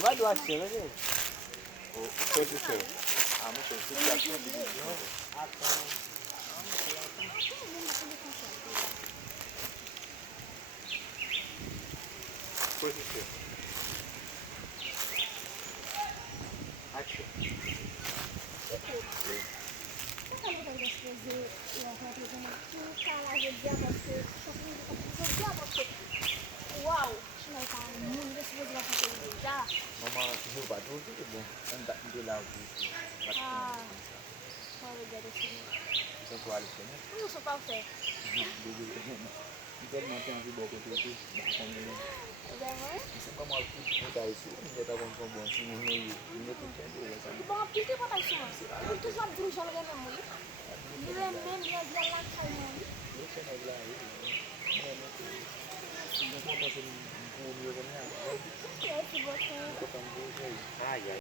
Vai doar cena, gente. O que que é? Ah, não sei. O que que é? Ah, tá. Por que que é? Acho. Wow, chinay pa mun da su zuwa ka ko ja. Mama, tudo bem, tudo bom. Anda de lá, o Ah, sorry da su. santuário, né? Não sou pra fé. Então, não tem uma vida que eu tenho que comer. Lembra? Isso é como mudar isso, ninguém tá com bom, assim, ninguém tem dúvida, Que sabe? bom apito pa tayo suma. Ito sa bruja lagi na mo. Dire men dia dia lang kay mo. Eu sei mais lá, não vou fazer um público, né? Que é que você Vou botar um beijo aí. Ai, ai.